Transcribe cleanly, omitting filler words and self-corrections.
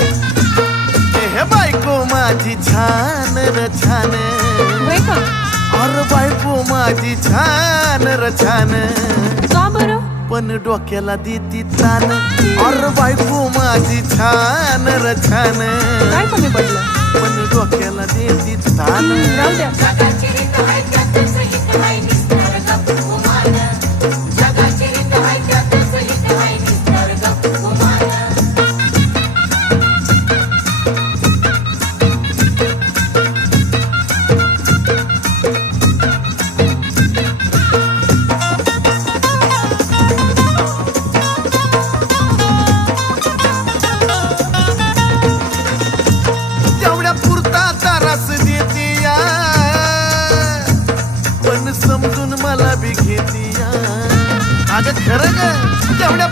हे बायको माझी छान र छान, होय का? अरे बायको माझी छान र छान, का बरं? पण डोक्याला देती तान. अरे बायको माझी छान र छान, काय कमी पडलं? पण डोक्याला देती तान. राहू द्या. तेवढ्या पुरता तारास देती या, पण समजून मला बी घेती या. अगं खरं ग, तेवढ्या